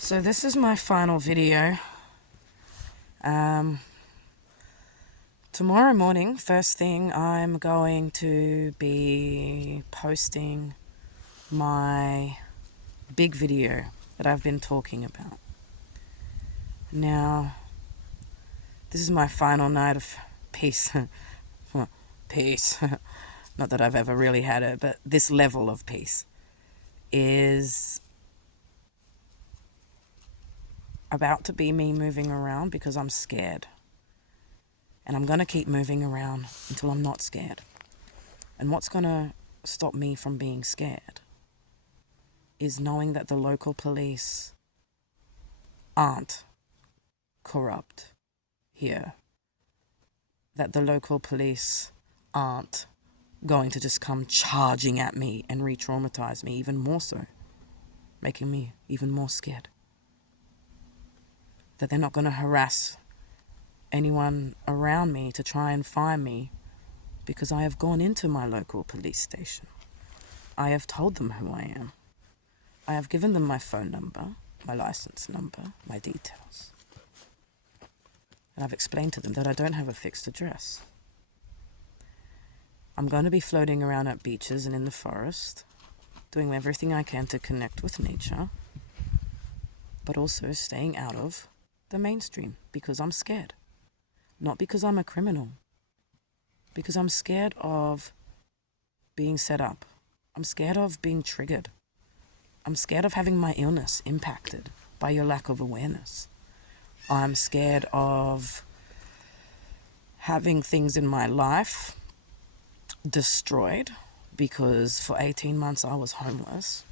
So this is my final video. Tomorrow morning, first thing, I'm going to be posting my big video that I've been talking about. Now, this is my final night of peace. Peace. Not that I've ever really had it, but this level of peace is about to be me moving around because I'm scared. And I'm going to keep moving around until I'm not scared. And what's going to stop me from being scared is knowing that the local police aren't corrupt here. That the local police aren't going to just come charging at me and re-traumatize me even more so, making me even more scared. That they're not going to harass anyone around me to try and find me because I have gone into my local police station. I have told them who I am. I have given them my phone number, my license number, my details. And I've explained to them that I don't have a fixed address. I'm going to be floating around at beaches and in the forest, doing everything I can to connect with nature, but also staying out of the mainstream because I'm scared. Not because I'm a criminal, because I'm scared of being set up. I'm scared of being triggered. I'm scared of having my illness impacted by your lack of awareness. I'm scared of having things in my life destroyed because for 18 months I was homeless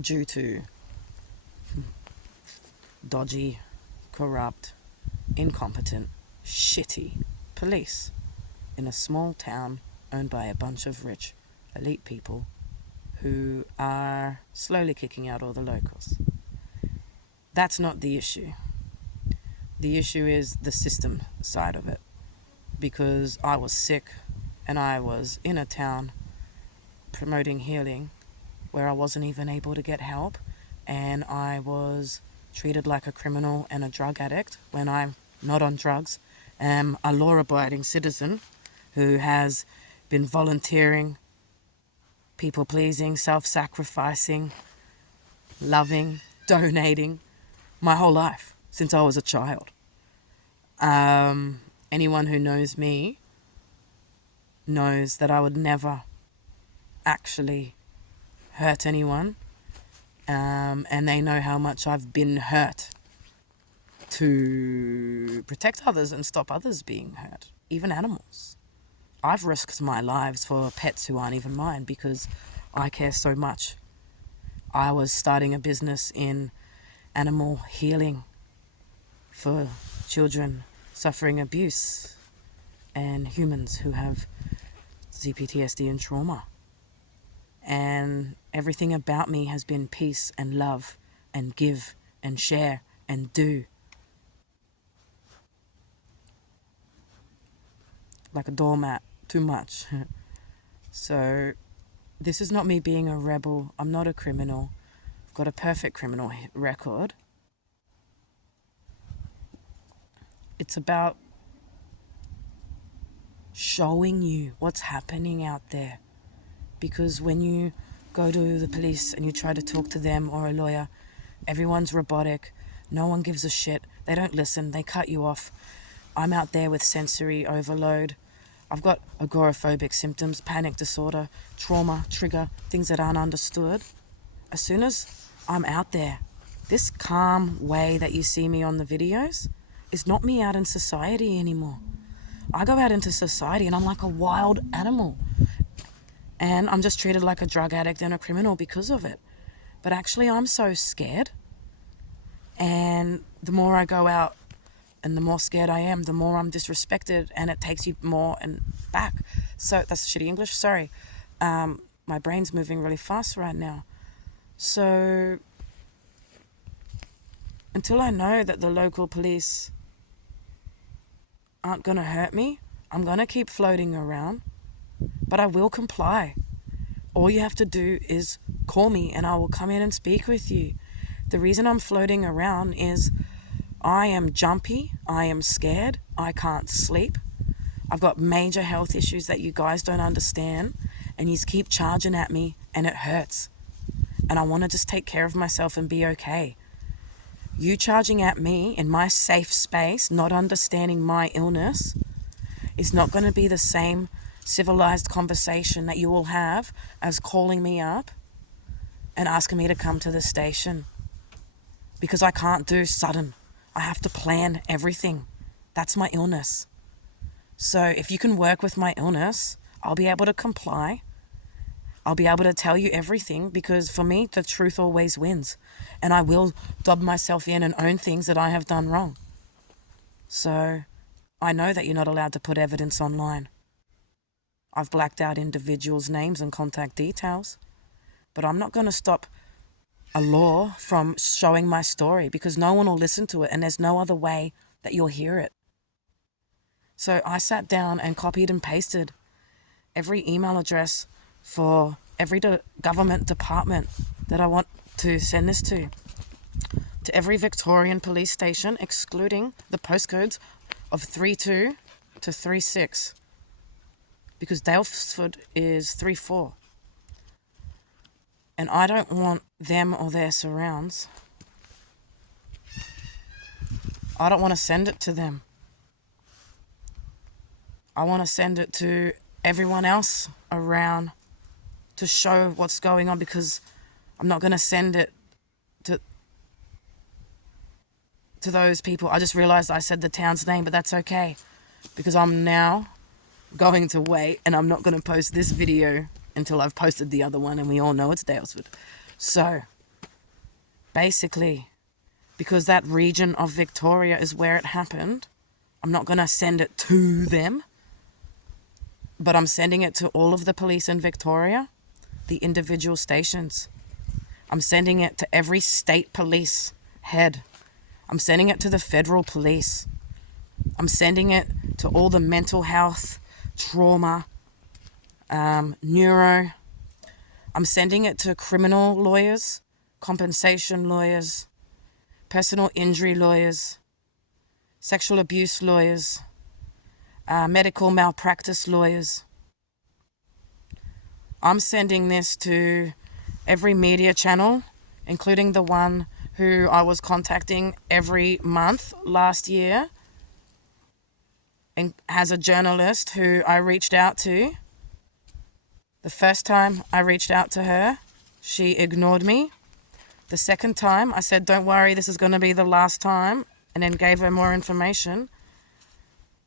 due to dodgy, corrupt, incompetent, shitty police in a small town owned by a bunch of rich, elite people who are slowly kicking out all the locals. That's not the issue. The issue is the system side of it, because I was sick and I was in a town promoting healing where I wasn't even able to get help, and I was treated like a criminal and a drug addict when I'm not on drugs. I'm a law-abiding citizen who has been volunteering, people-pleasing, self-sacrificing, loving, donating my whole life since I was a child. Anyone who knows me knows that I would never actually hurt anyone, and they know how much I've been hurt to protect others and stop others being hurt, even animals. I've risked my lives for pets who aren't even mine because I care so much. I was starting a business in animal healing for children suffering abuse and humans who have PTSD and trauma. And everything about me has been peace and love and give and share and do. Like a doormat, too much. So this is not me being a rebel. I'm not a criminal. I've got a perfect criminal record. It's about showing you what's happening out there. Because when you go to the police and you try to talk to them or a lawyer, everyone's robotic. No one gives a shit. They don't listen. They cut you off. I'm out there with sensory overload. I've got agoraphobic symptoms, panic disorder, trauma, trigger, things that aren't understood. As soon as I'm out there, this calm way that you see me on the videos is not me out in society anymore. I go out into society and I'm like a wild animal. And I'm just treated like a drug addict and a criminal because of it. But actually I'm so scared. And the more I go out and the more scared I am, the more I'm disrespected, and it takes you more and back. So that's shitty English, sorry. My brain's moving really fast right now. So until I know that the local police aren't going to hurt me, I'm going to keep floating around, but I will comply. All you have to do is call me and I will come in and speak with you. The reason I'm floating around is I am jumpy, I am scared, I can't sleep. I've got major health issues that you guys don't understand, and you keep charging at me and it hurts. And I want to just take care of myself and be okay. You charging at me in my safe space, not understanding my illness, is not going to be the same civilized conversation that you will have as calling me up and asking me to come to the station. Because I can't do sudden. I have to plan everything. That's my illness. So if you can work with my illness, I'll be able to comply. I'll be able to tell you everything, because for me, the truth always wins. And I will dob myself in and own things that I have done wrong. So I know that you're not allowed to put evidence online. I've blacked out individuals' names and contact details. But I'm not going to stop a law from showing my story, because no one will listen to it and there's no other way that you'll hear it. So I sat down and copied and pasted every email address for every government department that I want to send this to every Victorian police station, excluding the postcodes of 32 to 36, because Dalesford is 34. And I don't want them or their surrounds. I don't want to send it to them. I want to send it to everyone else around to show what's going on, because I'm not going to send it to those people. I just realized I said the town's name, but that's okay, because I'm now going to wait and I'm not going to post this video until I've posted the other one, and we all know it's Dalesford. So basically, because that region of Victoria is where it happened, I'm not going to send it to them, but I'm sending it to all of the police in Victoria, the individual stations. I'm sending it to every state police head. I'm sending it to the federal police. I'm sending it to all the mental health, trauma, neuro. I'm sending it to criminal lawyers, compensation lawyers, personal injury lawyers, sexual abuse lawyers, medical malpractice lawyers. I'm sending this to every media channel, including the one who I was contacting every month last year, and has a journalist who I reached out to. The first time I reached out to her, she ignored me. The second time, I said, don't worry, this is going to be the last time, and then gave her more information.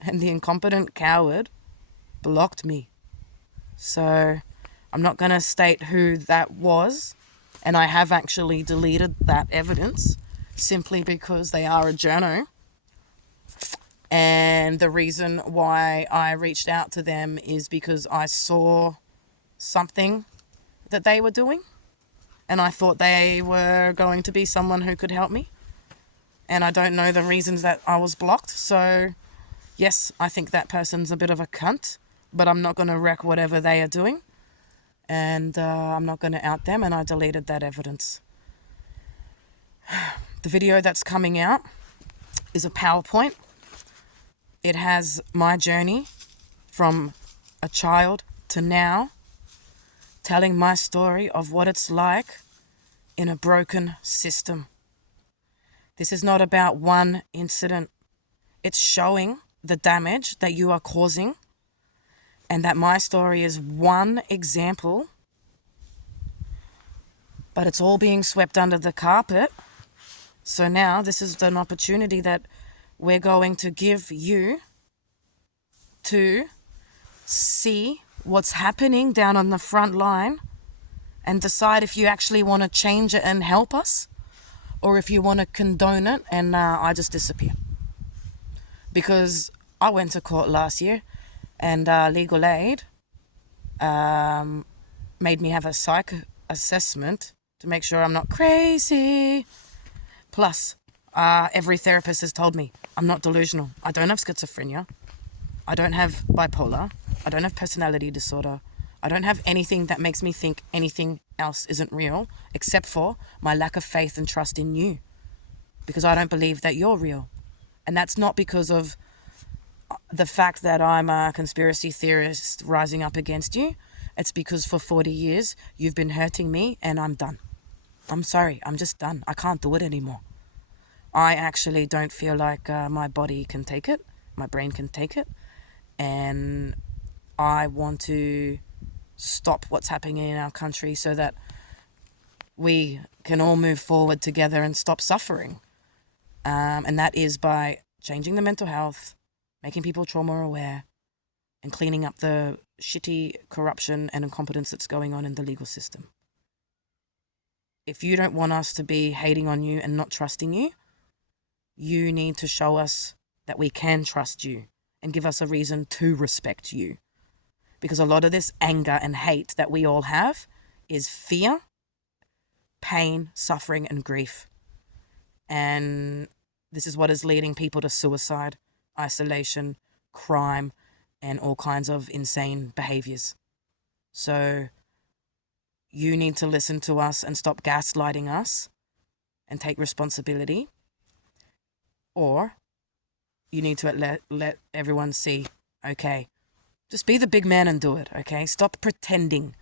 And the incompetent coward blocked me. So I'm not going to state who that was, and I have actually deleted that evidence simply because they are a journo. And the reason why I reached out to them is because I saw something that they were doing, and I thought they were going to be someone who could help me. And I don't know the reasons that I was blocked. So yes, I think that person's a bit of a cunt, but I'm not going to wreck whatever they are doing. And I'm not going to out them, and I deleted that evidence. The video that's coming out is a PowerPoint. It has my journey from a child to now, telling my story of what it's like in a broken system. This is not about one incident. It's showing the damage that you are causing, and that my story is one example, but it's all being swept under the carpet. So now this is an opportunity that we're going to give you to see what's happening down on the front line and decide if you actually want to change it and help us, or if you want to condone it and I just disappear. Because I went to court last year, and legal aid made me have a psych assessment to make sure I'm not crazy. Plus, every therapist has told me I'm not delusional. I don't have schizophrenia. I don't have bipolar. I don't have personality disorder. I don't have anything that makes me think anything else isn't real, except for my lack of faith and trust in you, because I don't believe that you're real. And that's not because of the fact that I'm a conspiracy theorist rising up against you. It's because for 40 years you've been hurting me, and I'm done. I'm sorry, I'm just done. I can't do it anymore. I actually don't feel like my body can take it, my brain can take it, and I want to stop what's happening in our country so that we can all move forward together and stop suffering. And that is by changing the mental health, making people trauma aware, and cleaning up the shitty corruption and incompetence that's going on in the legal system. If you don't want us to be hating on you and not trusting you, you need to show us that we can trust you and give us a reason to respect you. Because a lot of this anger and hate that we all have is fear, pain, suffering, and grief. And this is what is leading people to suicide, isolation, crime, and all kinds of insane behaviors. So you need to listen to us and stop gaslighting us and take responsibility. Or you need to let everyone see, okay, just be the big man and do it, okay? Stop pretending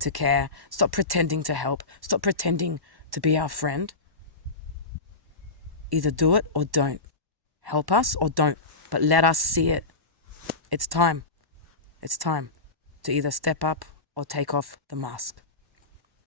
to care. Stop pretending to help. Stop pretending to be our friend. Either do it or don't. Help us or don't. But let us see it. It's time. It's time to either step up or take off the mask.